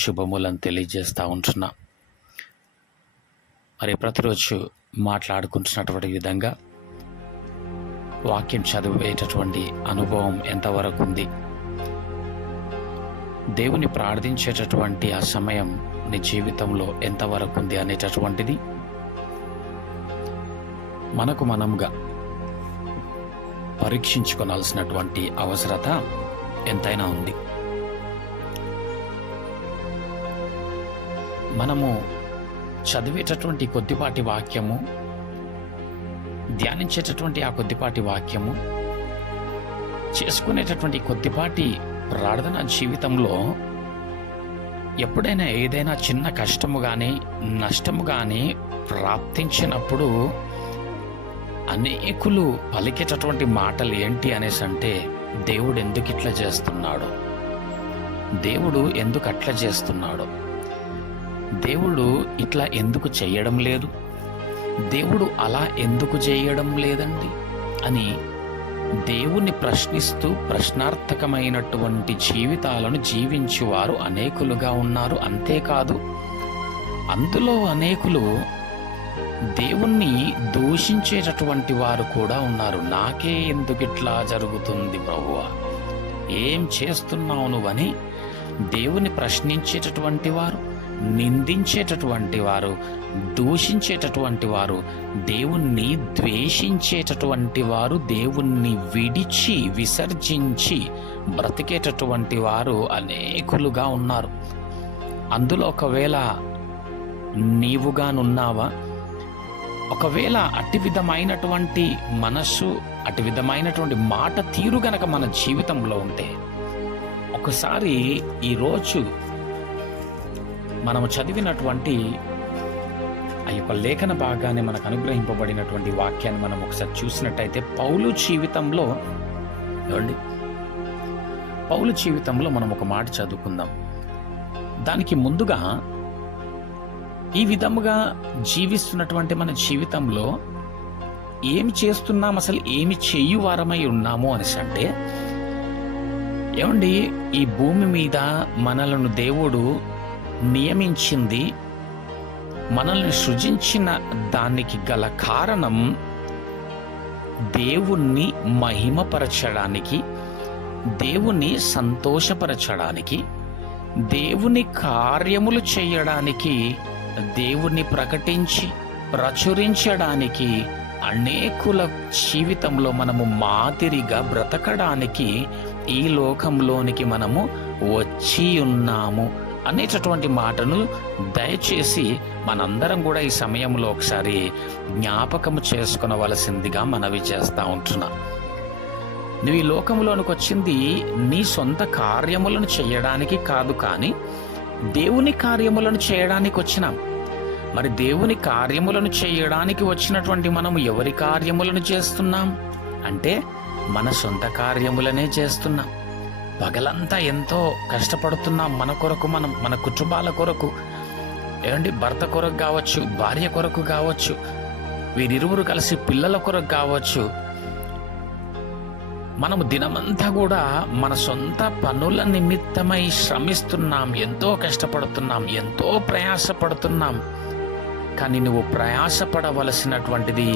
శుభములను తెలియజేస్తూ ఉంటున్నా. మరి ప్రతిరోజు మాట్లాడుకుంటున్నటువంటి విధంగా వాక్యం చదివేటటువంటి అనుభవం ఎంతవరకు ఉంది, దేవుని ప్రార్థించేటటువంటి ఆ సమయం నీ జీవితంలో ఎంతవరకు ఉంది అనేటటువంటిది మనకు మనంగా పరీక్షించుకోవాల్సినటువంటి అవసరత ఎంతైనా ఉంది. మనము చదివేటటువంటి కొద్దిపాటి వాక్యము, ధ్యానించేటటువంటి ఆ కొద్దిపాటి వాక్యము, చేసుకునేటటువంటి కొద్దిపాటి ప్రార్థన జీవితంలో ఎప్పుడైనా ఏదైనా చిన్న కష్టము కానీ నష్టము కానీ ప్రాప్తించినప్పుడు అనేకులు పలికేటటువంటి మాటలు ఏంటి అనేసి అంటే, దేవుడు ఎందుకు ఇట్లా చేస్తున్నాడు, దేవుడు ఎందుకు అట్లా చేస్తున్నాడు, దేవుడు ఇట్లా ఎందుకు చేయడం లేదు, దేవుడు అలా ఎందుకు చేయడం లేదండి అని దేవుణ్ణి ప్రశ్నిస్తూ ప్రశ్నార్థకమైనటువంటి జీవితాలను జీవించేవారు అనేకులుగా ఉన్నారు. అంతేకాదు, అందులో అనేకులు దేవుణ్ణి దూషించేటటువంటి వారు కూడా ఉన్నారు. నాకే ఎందుకు ఇట్లా జరుగుతుంది ప్రభువా, ఏం చేస్తున్నావు నువ్వని దేవుని ప్రశ్నించేటటువంటి వారు, నిందించేటటువంటి వారు, దూషించేటటువంటి వారు, దేవుణ్ణి ద్వేషించేటటువంటి వారు, దేవుణ్ణి విసర్జించి బ్రతికేటటువంటి వారు అనేకులుగా ఉన్నారు. అందులో ఒకవేళ నీవుగానున్నావా? ఒకవేళ అట్టి విధమైనటువంటి మనస్సు, అట్టి విధమైనటువంటి మాట తీరు గనక మన జీవితంలో ఉంటే, ఒకసారి ఈరోజు మనము చదివినటువంటి ఆ యొక్క లేఖన భాగాన్ని, మనకు అనుగ్రహింపబడినటువంటి వాక్యాన్ని మనం ఒకసారి చూసినట్టయితే, పౌలు జీవితంలో మనం ఒక మాట చదువుకుందాం. దానికి ముందుగా ఈ విధముగా జీవిస్తున్నటువంటి మన జీవితంలో ఏమి చేస్తున్నాం, అసలు ఏమి చేయువారమై ఉన్నాము అనేసి అంటే, ఏమండి, ఈ భూమి మీద మనలను దేవుడు నియమించింది, మనల్ని సృజించిన దానికి గల కారణం దేవుణ్ణి మహిమపరచడానికి, దేవుణ్ణి సంతోషపరచడానికి, దేవుని కార్యములు చేయడానికి, దేవుణ్ణి ప్రకటించి ప్రచురించడానికి, అనేకుల జీవితంలో మనము మాదిరిగా బ్రతకడానికి ఈ లోకంలోనికి మనము వచ్చి ఉన్నాము అనేటటువంటి మాటను దయచేసి మనందరం కూడా ఈ సమయంలో ఒకసారి జ్ఞాపకము చేసుకొనవలసిందిగా మనవి చేస్తూ ఉంటున్నా. నువ్వు ఈ లోకంలోనికి వచ్చింది నీ సొంత కార్యములను చేయడానికి కాదు, కానీ దేవుని కార్యములను చేయడానికి వచ్చినాం. మరి దేవుని కార్యములను చేయడానికి వచ్చినటువంటి మనము ఎవరి కార్యములను చేస్తున్నాం అంటే, మన సొంత కార్యములనే చేస్తున్నాం. పగలంతా ఎంతో కష్టపడుతున్నాం మన కొరకు, మన కుటుంబాల కొరకు, ఏమండి, భర్త కొరకు కావచ్చు, భార్య కొరకు కావచ్చు, వీరిరువురు కలిసి పిల్లల కొరకు కావచ్చు. మనము దినమంతా కూడా మన సొంత పనుల నిమిత్తమై శ్రమిస్తున్నాం, ఎంతో కష్టపడుతున్నాం, ఎంతో ప్రయాసపడుతున్నాం. కానీ నువ్వు ప్రయాసపడవలసినటువంటిది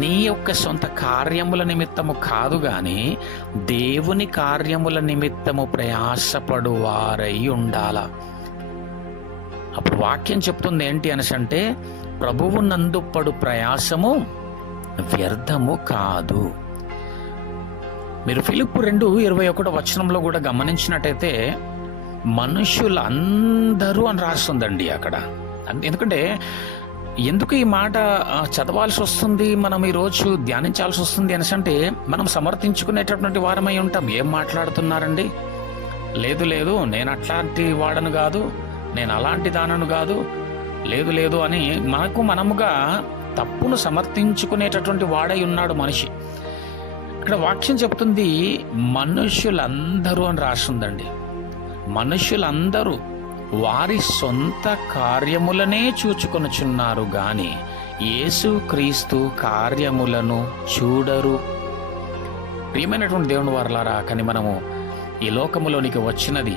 నీ యొక్క సొంత కార్యముల నిమిత్తము కాదు, కానీ దేవుని కార్యముల నిమిత్తము ప్రయాసపడు వారై ఉండాల. అప్పుడు వాక్యం చెప్తుంది ఏంటి అనేసంటే, ప్రభువు నందు పడు ప్రయాసము వ్యర్థము కాదు. మీరు ఫిలిప్పు 2:21 కూడా గమనించినట్టయితే, మనుషులందరూ అని రాస్తుందండి అక్కడ. ఎందుకంటే ఎందుకు ఈ మాట చదవాల్సి వస్తుంది, మనం ఈరోజు ధ్యానించాల్సి వస్తుంది అనేసంటే, మనం సమర్థించుకునేటటువంటి వారమై ఉంటాం. ఏం మాట్లాడుతున్నారండి, లేదు నేను అట్లాంటి వాడను కాదు, నేను అలాంటి దానను కాదు, లేదు అని మనముగా తప్పును సమర్థించుకునేటటువంటి వాడై ఉన్నాడు మనిషి. ఇక్కడ వాక్యం చెప్తుంది మనుషులందరూ అని రాస్తుందండి. మనుషులందరూ వారి సొంత కార్యములనే చూచుకొనుచున్నారు గాని యేసుక్రీస్తు కార్యములను చూడరు. ప్రియమైనటువంటి దేవుని వారలారా, కానీ మనము ఈ లోకములోనికి వచ్చినది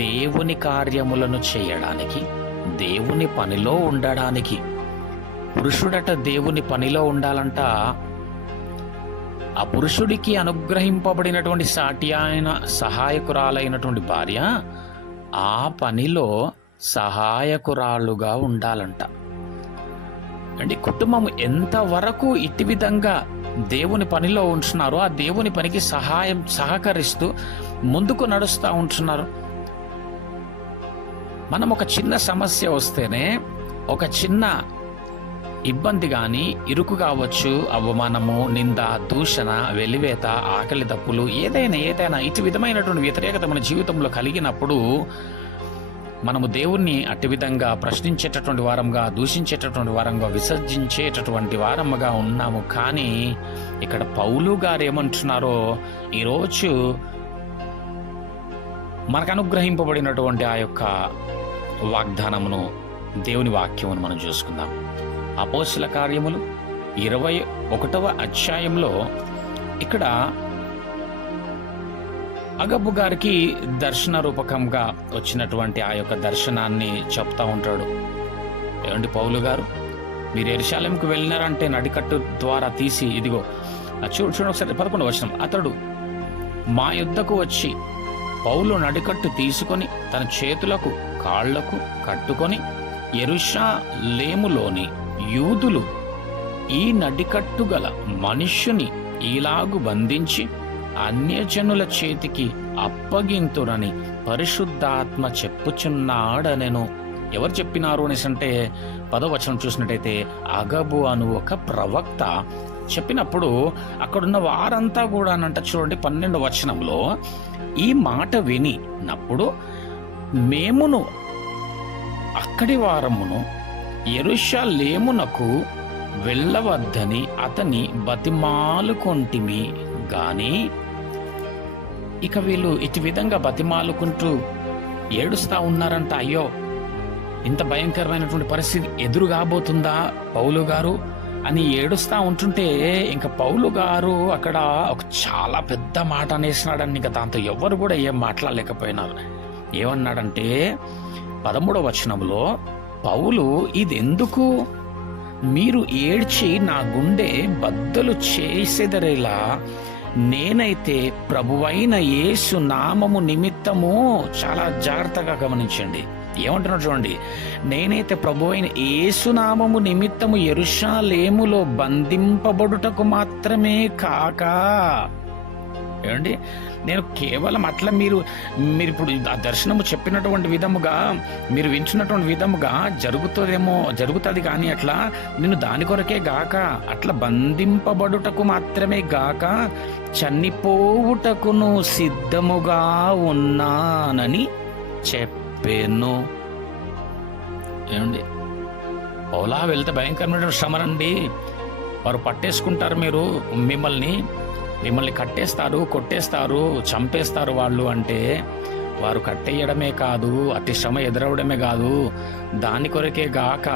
దేవుని కార్యములను చేయడానికి, దేవుని పనిలో ఉండడానికి. పురుషుడట దేవుని పనిలో ఉండాలంట. ఆ పురుషుడికి అనుగ్రహింపబడినటువంటి సాటి అయిన సహాయకురాలైనటువంటి భార్య ఆ పనిలో సహాయకురాలుగా ఉండాలంట. అంటే కుటుంబం ఎంతవరకు ఇటు విధంగా దేవుని పనిలో ఉంటున్నారో, ఆ దేవుని పనికి సహకరిస్తూ ముందుకు నడుస్తూ ఉంటున్నారు. మనం ఒక చిన్న సమస్య వస్తేనే, ఒక చిన్న ఇబ్బంది కానీ, ఇరుకు కావచ్చు, అవమానము, నింద, దూషణ, వెలివేత, ఆకలి దప్పులు, ఏదైనా ఇటు విధమైనటువంటి వ్యతిరేకత మన జీవితంలో కలిగినప్పుడు మనము దేవుణ్ణి అట్టి విధంగా ప్రశ్నించేటటువంటి వారంగా, దూషించేటటువంటి వారంగా, విసర్జించేటటువంటి వారముగా ఉన్నాము. కానీ ఇక్కడ పౌలు గారు ఏమంటున్నారో, ఈరోజు మనకు అనుగ్రహింపబడినటువంటి ఆ యొక్క వాగ్దానమును, దేవుని వాక్యమును మనం చూసుకుందాం. అపోస్తల కార్యములు 21వ అధ్యాయంలో ఇక్కడ అగబు గారికి దర్శన రూపకంగా వచ్చినటువంటి ఆ యొక్క దర్శనాన్ని చెప్తా ఉంటాడు. ఏమండి పౌలు గారు, మీరు యెరూషలేముకు వెళ్ళినారంటే నడికట్టు ద్వారా తీసి, ఇదిగో చూడు ఒకసారి 11వ వచనం, అతడు మా యుద్ధకు వచ్చి పౌలు నడికట్టు తీసుకొని తన చేతులకు కాళ్లకు కట్టుకొని, యెరూషలేములోని యూదులు ఈ నడికట్టు గల మనుష్యుని ఈలాగు బంధించి అన్యజనుల చేతికి అప్పగింతురని పరిశుద్ధాత్మ చెప్పుచున్నాడనెను. ఎవరు చెప్పినారు అనేసి అంటే 10వ వచనం చూసినట్టయితే అగబు అను ఒక ప్రవక్త చెప్పినప్పుడు అక్కడున్న వారంతా కూడా అనంట. చూడండి 12వ వచనంలో, ఈ మాట వినినప్పుడు మేమును అక్కడి వారమును యెరూషలేమునకు వెళ్ళవద్దని అతని బతిమాలుకొంటిమి గాని, ఇక వీళ్ళు ఇటు విధంగా బతిమాలుకుంటూ ఏడుస్తా ఉన్నారంట. అయ్యో, ఇంత భయంకరమైనటువంటి పరిస్థితి ఎదురు కాబోతుందా పౌలు గారు అని ఏడుస్తా ఉంటుంటే, ఇంకా పౌలు గారు అక్కడ ఒక చాలా పెద్ద మాట అనేసినాడని, ఇంకా దాంతో ఎవరు కూడా ఏం మాట్లాడలేకపోయినారు. ఏమన్నాడంటే 13వ వచనంలో, పౌలు ఇదెందుకు మీరు ఏడ్చి నా గుండె బద్దలు చేసెదరేలా, నేనైతే ప్రభువైన యేసు నామము నిమిత్తము, చాలా జాగ్రత్తగా గమనించండి ఏమంటున్నాడు చూడండి, నేనైతే ప్రభువైన యేసు నామము నిమిత్తము యెరూషలేములో బంధింపబడుటకు మాత్రమే కాక, ఏమండి నేను కేవలం అట్లా మీరు ఇప్పుడు ఆ దర్శనము చెప్పినటువంటి విధముగా, మీరు వింటున్నటువంటి విధముగా జరుగుతుంది కానీ అట్లా నేను దాని కొరకే గాక, అట్లా బంధింపబడుటకు మాత్రమే గాక చనిపోవుటకును సిద్ధముగా ఉన్నానని చెప్పాను. ఏమండి, పౌలా వెళ్తే భయంకరమైన శ్రమనండి, వారు పట్టేసుకుంటారు, మిమ్మల్ని కట్టేస్తారు, కొట్టేస్తారు, చంపేస్తారు వాళ్ళు అంటే, వారు కట్టేయడమే కాదు, అతి శ్రమ ఎదురవడమే కాదు, దాని కొరకే గాక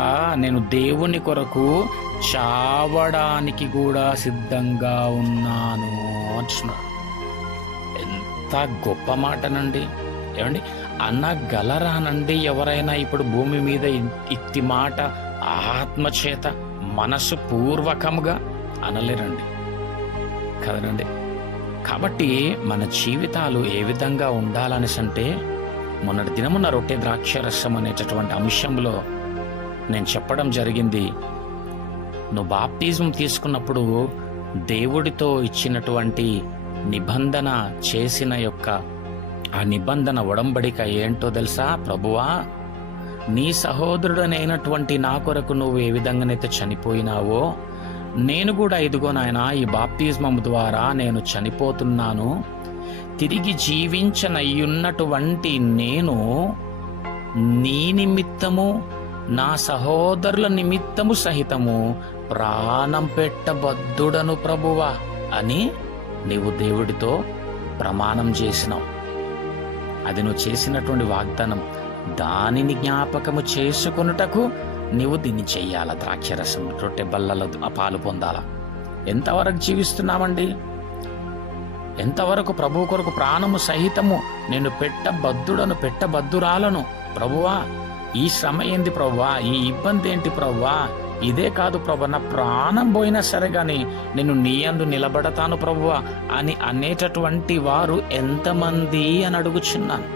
నేను దేవుని కొరకు చావడానికి కూడా సిద్ధంగా ఉన్నాను అంటున్నాడు. ఎంత గొప్ప మాటనండి. ఏమండి, అనగలరానండి ఎవరైనా ఇప్పుడు భూమి మీద ఇట్టి మాట ఆత్మచేత మనసు పూర్వకముగా అనలేరండి కదనండి. కాబట్టి మన జీవితాలు ఏ విధంగా ఉండాలనేసంటే, మొన్నటి దినమున్న రొట్టె ద్రాక్షరసం అనేటటువంటి అంశంలో నేను చెప్పడం జరిగింది. నువ్వు బాప్టిజం తీసుకున్నప్పుడు దేవుడితో ఇచ్చినటువంటి నిబంధన చేసిన యొక్క ఆ నిబంధన ఒడంబడిక ఏంటో తెలుసా? ప్రభువా, నీ సహోదరుడనైనటువంటి నా కొరకు నువ్వు ఏ విధంగానైతే చనిపోయినావో, నేను కూడా ఇదిగో నాయనా ఈ బాప్తిజమం ద్వారా నేను చనిపోతున్నాను, తిరిగి జీవించనయ్యున్నటువంటి నేను నీ నిమిత్తము నా సహోదరుల నిమిత్తము సహితము ప్రాణం పెట్టబద్దుడను ప్రభువా అని నీవు దేవుడితో ప్రమాణం చేసినావు. అది నువ్వు చేసినటువంటి వాగ్దానం, దానిని జ్ఞాపకము చేసుకొనుటకు నీవు దీన్ని చెయ్యాల. ద్రాక్షరసం, రొట్టె బల్లల పాలు పొందాల. ఎంతవరకు జీవిస్తున్నామండి? ఎంతవరకు ప్రభువు కొరకు ప్రాణము సహితము నేను పెట్టబద్దురాలను ప్రభువా, ఈ శ్రమ ఏంది ప్రభువా, ఈ ఇబ్బంది ఏంటి ప్రభువా, ఇదే కాదు ప్రభు, నా ప్రాణం పోయినా సరే గాని నేను నీ యందు నిలబడతాను ప్రభువా అని అనేటటువంటి వారు ఎంతమంది అని అడుగుచున్నాను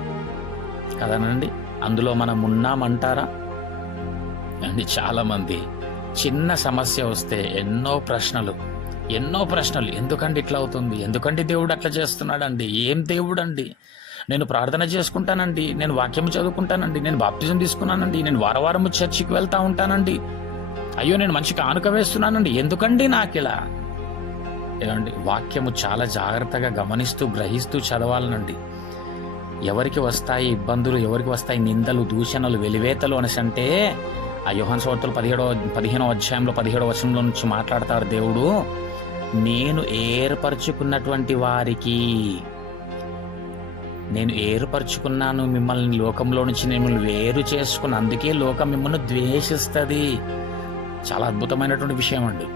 కదనండి. అందులో మనం ఉన్నామంటారా అండి? చాలా మంది చిన్న సమస్య వస్తే ఎన్నో ప్రశ్నలు, ఎందుకండి ఇట్లా అవుతుంది, ఎందుకండి దేవుడు అట్లా చేస్తున్నాడండి, ఏం దేవుడు అండి, నేను ప్రార్థన చేసుకుంటానండి, నేను వాక్యం చదువుకుంటానండి, నేను బాప్తిజం తీసుకున్నానండి, నేను వారవారము చర్చికి వెళ్తా ఉంటానండి, అయ్యో నేను మంచి కానుక వేస్తున్నానండి, ఎందుకండి నాకిలా? ఏమండి, వాక్యము చాలా జాగ్రత్తగా గమనిస్తూ గ్రహిస్తూ చదవాలనండి. ఎవరికి వస్తాయి ఇబ్బందులు, ఎవరికి వస్తాయి నిందలు, దూషణలు, వెలివేతలు అనేసి అంటే ఆ యోహాను సువార్తలు 15వ అధ్యాయంలో 17వ వచనంలో నుంచి మాట్లాడతారు దేవుడు. నేను ఏర్పరచుకున్నటువంటి వారికి, నేను ఏర్పరచుకున్నాను మిమ్మల్ని లోకంలో నుంచి, మిమ్మల్ని వేరు చేసుకున్న, అందుకే లోకం మిమ్మల్ని ద్వేషిస్తుంది. చాలా అద్భుతమైనటువంటి విషయం అండి.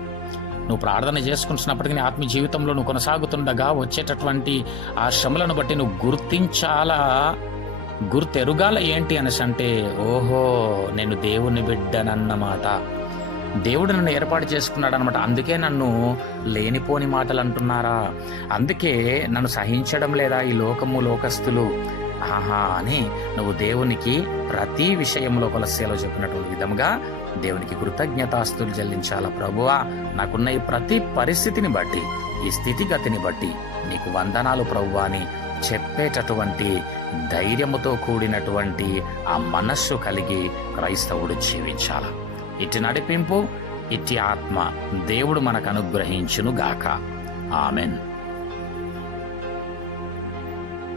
నువ్వు ప్రార్థన చేసుకుంటున్నప్పటికీ నీ ఆత్మీయ జీవితంలో నువ్వు కొనసాగుతుండగా వచ్చేటటువంటి ఆ శ్రమలను బట్టి నువ్వు గుర్తెరుగాల ఏంటి అనేసి అంటే, ఓహో నేను దేవుని బిడ్డనన్నమాట, దేవుడు నన్ను ఏర్పాటు చేసుకున్నాడు అనమాట, అందుకే నన్ను లేనిపోని మాటలు అంటున్నారా, అందుకే నన్ను సహించడం లేదా ఈ లోకస్తులు, ఆహా అని నువ్వు దేవునికి ప్రతి విషయంలో కొలస్సీలో చెప్పినటువంటి విధముగా దేవునికి కృతజ్ఞతాస్తులు చెల్లించాలా. ప్రభువా, నాకున్న ఈ ప్రతి పరిస్థితిని బట్టి, ఈ స్థితిగతిని బట్టి నీకు వందనాలు ప్రభువా అని చెప్పేటటువంటి ధైర్యముతో కూడినటువంటి ఆ మనస్సు కలిగి క్రైస్తవుడు జీవించాల. ఇట్టి నడిపింపు, ఇట్టి ఆత్మ దేవుడు మనకు అనుగ్రహించును గాక. ఆమెన్.